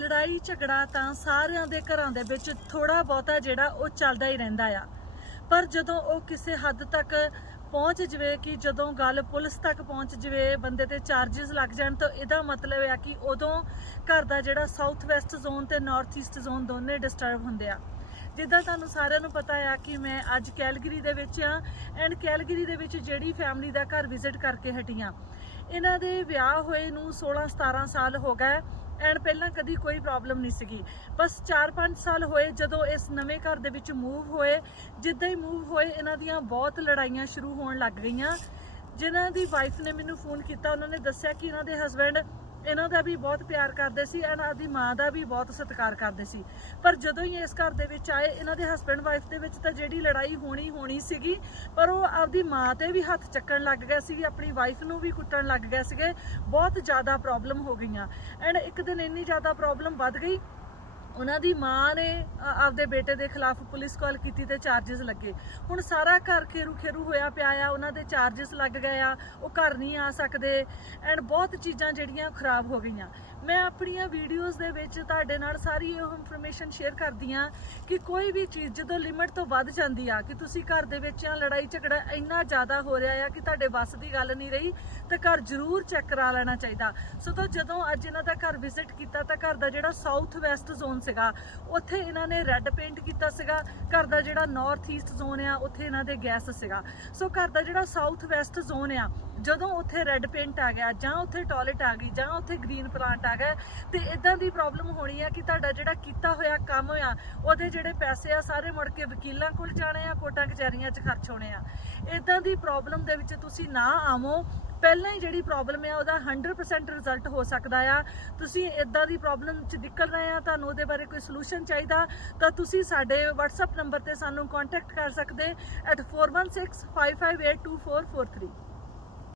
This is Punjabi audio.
ਲੜਾਈ ਝਗੜਾ ਤਾਂ ਸਾਰਿਆਂ ਦੇ ਘਰਾਂ ਦੇ ਵਿੱਚ ਥੋੜਾ ਬਹੁਤਾ ਜਿਹੜਾ ਉਹ ਚੱਲਦਾ ਹੀ ਰਹਿੰਦਾ ਆ। ਪਰ ਜਦੋਂ ਉਹ ਕਿਸੇ ਹੱਦ ਤੱਕ ਪਹੁੰਚ ਜਵੇ ਕਿ ਜਦੋਂ ਗੱਲ ਪੁਲਿਸ ਤੱਕ ਪਹੁੰਚ ਜਵੇ, ਬੰਦੇ ਤੇ ਚਾਰजेस ਲੱਗ ਜਾਣ, ਤਾਂ ਇਹਦਾ ਮਤਲਬ ਹੈ ਕਿ ਉਦੋਂ ਘਰ ਦਾ ਜਿਹੜਾ ਸਾਊਥ ਵੈਸਟ ਜ਼ੋਨ ਤੇ ਨਾਰਥ ਈਸਟ ਜ਼ੋਨ ਦੋਨੇ ਡਿਸਟਰਬ ਹੁੰਦੇ ਆ। ਜਿੱਦਾਂ ਤੁਹਾਨੂੰ ਸਾਰਿਆਂ ਨੂੰ ਪਤਾ ਆ ਕਿ ਮੈਂ ਅੱਜ ਕੈਲਗਰੀ ਦੇ ਵਿੱਚ ਆ ਐਂਡ ਕੈਲਗਰੀ ਦੇ ਵਿੱਚ ਜਿਹੜੀ ਫੈਮਿਲੀ ਦਾ ਘਰ ਵਿਜ਼ਿਟ ਕਰਕੇ ਹਟੀ ਆ। ਇਹਨਾਂ ਦੇ ਵਿਆਹ ਹੋਏ ਨੂੰ 16 17 ਸਾਲ ਹੋ ਗਏ। ਐਂਡ ਪਹਿਲਾਂ ਕਦੀ ਕੋਈ ਪ੍ਰੋਬਲਮ ਨਹੀਂ ਸੀਗੀ। ਬਸ 4-5 ਸਾਲ ਹੋਏ ਜਦੋਂ ਇਸ ਨਵੇਂ ਘਰ ਦੇ ਵਿੱਚ ਮੂਵ ਹੋਏ, ਜਿੱਦਾਂ ਹੀ ਮੂਵ ਹੋਏ, ਇਹਨਾਂ ਦੀਆਂ ਬਹੁਤ ਲੜਾਈਆਂ ਸ਼ੁਰੂ ਹੋਣ ਲੱਗ ਗਈਆਂ। ਜਿਨ੍ਹਾਂ ਦੀ ਵਾਈਫ ਨੇ ਮੈਨੂੰ ਫੋਨ ਕੀਤਾ, ਉਹਨਾਂ ਨੇ ਦੱਸਿਆ ਕਿ ਇਹਨਾਂ ਦੇ ਹਸਬੰਡ ਇਹਨਾਂ ਦਾ ਵੀ ਬਹੁਤ ਪਿਆਰ ਕਰਦੇ ਸੀ ਐਂਡ ਆਪਦੀ ਮਾਂ ਦਾ ਵੀ ਬਹੁਤ ਸਤਿਕਾਰ ਕਰਦੇ ਸੀ। ਪਰ ਜਦੋਂ ਹੀ ਇਸ ਘਰ ਦੇ ਵਿੱਚ ਆਏ, ਇਹਨਾਂ ਦੇ ਹਸਬੰਡ ਵਾਈਫ ਦੇ ਵਿੱਚ ਤਾਂ ਜਿਹੜੀ ਲੜਾਈ ਹੋਣੀ ਹੋਣੀ ਸੀਗੀ, ਪਰ ਉਹ ਆਪਦੀ ਮਾਂ ਤੇ ਵੀ ਹੱਥ ਚੱਕਣ ਲੱਗ ਗਏ ਸੀ, ਆਪਣੀ ਵਾਈਫ ਨੂੰ ਵੀ ਕੁੱਟਣ ਲੱਗ ਗਏ ਸੀਗੇ, ਬਹੁਤ ਜ਼ਿਆਦਾ ਪ੍ਰੋਬਲਮ ਹੋ ਗਈਆਂ। ਐਂਡ ਇੱਕ ਦਿਨ ਇੰਨੀ ਜ਼ਿਆਦਾ ਪ੍ਰੋਬਲਮ ਵੱਧ ਗਈ ਉਹਨਾਂ ਦੀ ਮਾਂ ਨੇ ਆਪਦੇ ਬੇਟੇ ਦੇ ਖਿਲਾਫ ਪੁਲਿਸ ਕਾਲ ਕੀਤੀ ਤੇ ਚਾਰजेस ਲੱਗੇ। ਹੁਣ ਸਾਰਾ ਘਰ ਖੇਰੂ ਖੇਰੂ ਹੋਇਆ ਪਿਆ ਆ, ਉਹਨਾਂ ਦੇ ਚਾਰजेस ਲੱਗ ਗਏ ਆ, ਉਹ ਘਰ ਨਹੀਂ ਆ ਸਕਦੇ ਐਂਡ ਬਹੁਤ ਚੀਜ਼ਾਂ ਜਿਹੜੀਆਂ ਖਰਾਬ ਹੋ ਗਈਆਂ। ਮੈਂ ਆਪਣੀਆਂ ਵੀਡੀਓਜ਼ ਦੇ ਵਿੱਚ ਤੁਹਾਡੇ ਨਾਲ ਸਾਰੀ ਇਹ ਇਨਫੋਰਮੇਸ਼ਨ ਸ਼ੇਅਰ ਕਰਦੀ ਆ ਕਿ ਕੋਈ ਵੀ ਚੀਜ਼ ਜਦੋਂ ਲਿਮਿਟ ਤੋਂ ਵੱਧ ਜਾਂਦੀ ਆ, ਕਿ ਤੁਸੀਂ ਘਰ ਦੇ ਵਿੱਚ ਆ ਲੜਾਈ ਝਗੜਾ ਇੰਨਾ ਜ਼ਿਆਦਾ ਹੋ ਰਿਹਾ ਆ ਕਿ ਤੁਹਾਡੇ ਵੱਸ ਦੀ ਗੱਲ ਨਹੀਂ ਰਹੀ, ਤਾਂ ਘਰ ਜ਼ਰੂਰ ਚੈੱਕ ਕਰਾ ਲੈਣਾ ਚਾਹੀਦਾ। ਸੋ ਤਾਂ ਜਦੋਂ ਅੱਜ ਇਹਨਾਂ ਦਾ ਘਰ ਵਿਜ਼ਿਟ ਕੀਤਾ, ਤਾਂ ਘਰ ਦਾ ਜਿਹੜਾ ਸਾਊਥ ਵੈਸਟ ਜ਼ੋਨ ਸੀਗਾ, ਉੱਥੇ ਇਹਨਾਂ ਨੇ ਰੈੱਡ ਪੇਂਟ ਕੀਤਾ ਸੀਗਾ। ਘਰ ਦਾ ਜਿਹੜਾ ਨਾਰਥ ਈਸਟ ਜ਼ੋਨ ਆ, ਉੱਥੇ ਇਹਨਾਂ ਦੇ ਗੈਸ ਸੀਗਾ। ਸੋ ਘਰ ਦਾ ਜਿਹੜਾ ਸਾਊਥ ਵੈਸਟ ਜ਼ੋਨ ਆ ਜਦੋਂ ਉੱਥੇ ਰੈੱਡ ਪੇਂਟ ਆ ਗਿਆ ਜਾਂ ਉੱਥੇ ਟਾਇਲਟ ਆ ਗਈ ਜਾਂ ਉੱਥੇ ਗ੍ਰੀਨ ਪਲਾਂਟ ਆ ਗਿਆ, ਤੇ ਇਦਾਂ ਦੀ ਪ੍ਰੋਬਲਮ ਹੋਣੀ ਆ ਕਿ ਤੁਹਾਡਾ ਜਿਹੜਾ ਕੀਤਾ ਹੋਇਆ ਕੰਮ ਆ, ਉਹਦੇ ਜਿਹੜੇ ਪੈਸੇ ਆ ਸਾਰੇ ਮੁੜ ਕੇ ਵਕੀਲਾਂ ਕੋਲ ਜਾਣੇ ਆ, ਕੋਟਾਂ ਕਚਹਿਰੀਆਂ 'ਚ ਖਰਚ ਹੋਣੇ ਆ। ਇਦਾਂ ਦੀ ਪ੍ਰੋਬਲਮ ਦੇ ਵਿੱਚ ਤੁਸੀਂ ਨਾ ਆਵੋ। ਪਹਿਲਾਂ ਹੀ ਜਿਹੜੀ ਪ੍ਰੋਬਲਮ ਆ, ਉਹਦਾ 100% ਰਿਜ਼ਲਟ ਹੋ ਸਕਦਾ ਆ। ਤੁਸੀਂ ਇਦਾਂ ਦੀ ਪ੍ਰੋਬਲਮ 'ਚ ਨਿਕਲ ਰਹੇ ਆ, ਤੁਹਾਨੂੰ ਉਹਦੇ ਬਾਰੇ ਕੋਈ ਸੋਲੂਸ਼ਨ ਚਾਹੀਦਾ, ਤਾਂ ਤੁਸੀਂ ਸਾਡੇ WhatsApp ਨੰਬਰ ਤੇ ਸਾਨੂੰ ਕੰਟੈਕਟ ਕਰ ਸਕਦੇ। at 4165582443